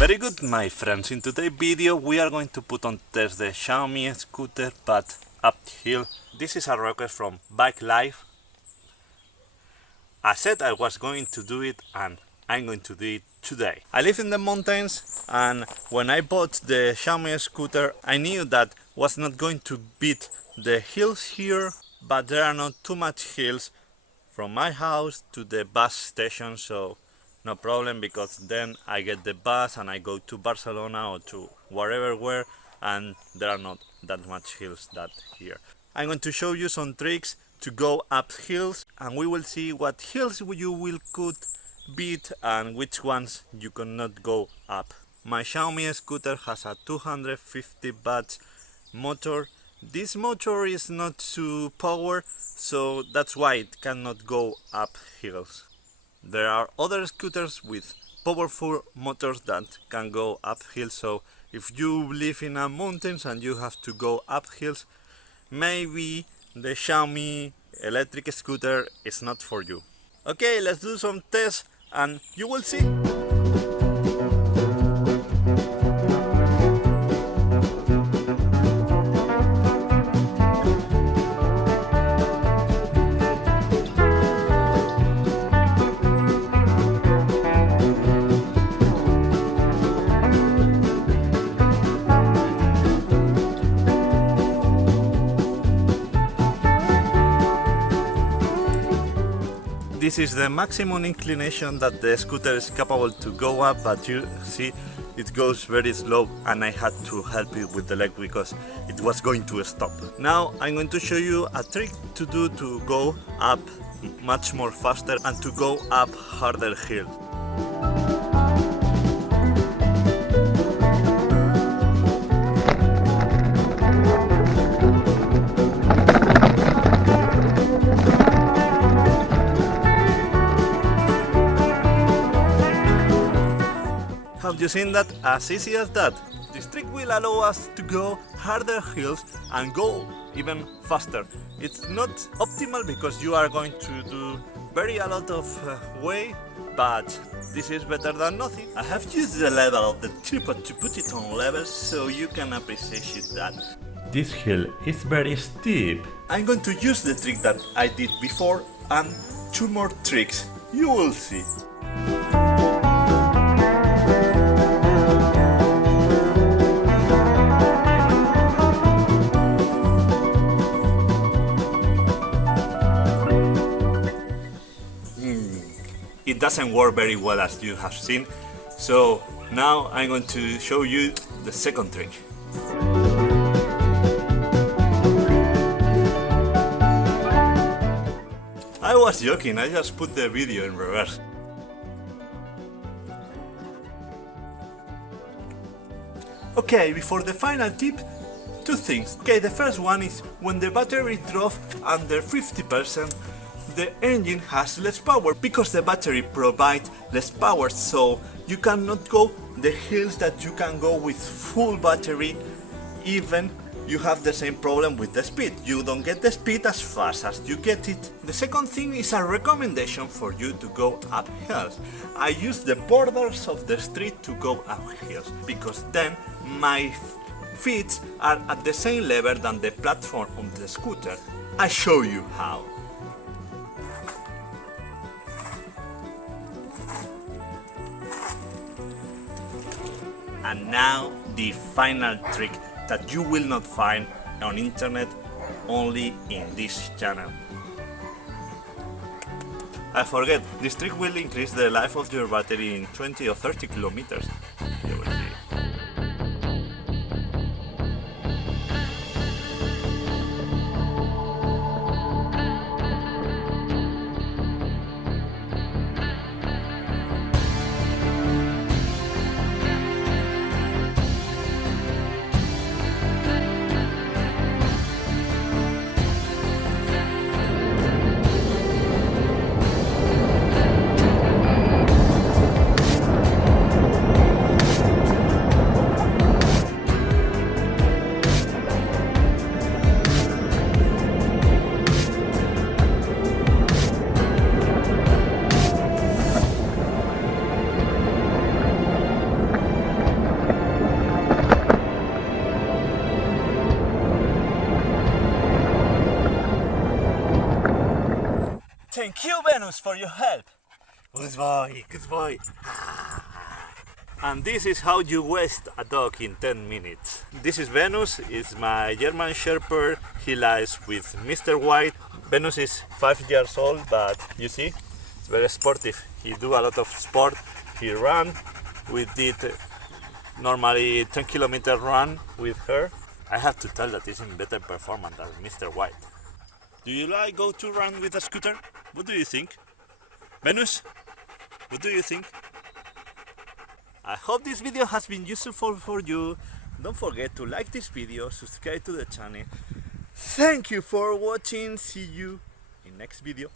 Very good, my friends. In today's video we are going to put on test the Xiaomi scooter but uphill. This is a request from Bike Life. I said I was going to do it and I'm going to do it today. I live in the mountains, and when I bought the Xiaomi scooter I knew that was not going to beat the hills here, but there are not too much hills from my house to the bus station, so no problem, because then I get the bus and I go to Barcelona or to where, and there are not that much hills that here. I'm going to show you some tricks to go up hills, and we will see what hills you could beat and which ones you cannot go up. My Xiaomi scooter has a 250 watts motor. This motor is not too power, so that's why it cannot go up hills. There are other scooters with powerful motors that can go up hills, so if you live in a mountains and you have to go up hills, maybe the Xiaomi electric scooter is not for you. Okay, let's do some tests and you will see. This is the maximum inclination that the scooter is capable to go up, but you see it goes very slow and I had to help it with the leg because it was going to stop. Now I'm going to show you a trick to do to go up much more faster and to go up harder hills. Have you seen that? As easy as that. This trick will allow us to go harder hills and go even faster. It's not optimal because you are going to do a lot of way, but this is better than nothing. I have used the level of the tripod to put it on level so you can appreciate that. This hill is very steep. I'm going to use the trick that I did before and two more tricks. You will see. It doesn't work very well, as you have seen, so now I'm going to show you the second trick. I was joking, I just put the video in reverse. Okay, before the final tip, two things. Okay, the first one is when the battery drops under 50%, the engine has less power because the battery provides less power, so you cannot go the hills that you can go with full battery. Even you have the same problem with the speed. You don't get the speed as fast as you get it. The second thing is a recommendation for you to go up hills. I use the borders of the street to go up hills because then my feet are at the same level than the platform of the scooter. I show you how. And now the final trick that you will not find on internet, only in this channel. I forget, this trick will increase the life of your battery in 20 or 30 kilometers. You will see. Thank you, Venus, for your help. Good boy, good boy. And this is how you waste a dog in 10 minutes. This is Venus, it's my German Shepherd. He lies with Mr. White. Venus is 5 years old, but you see, it's very sportive. He do a lot of sport. He ran. We did normally 10-kilometer run with her. I have to tell that it's in better performance than Mr. White. Do you like go to run with a scooter? What do you think? Venus, what do you think? I hope this video has been useful for you. Don't forget to like this video, subscribe to the channel. Thank you for watching. See you in next video.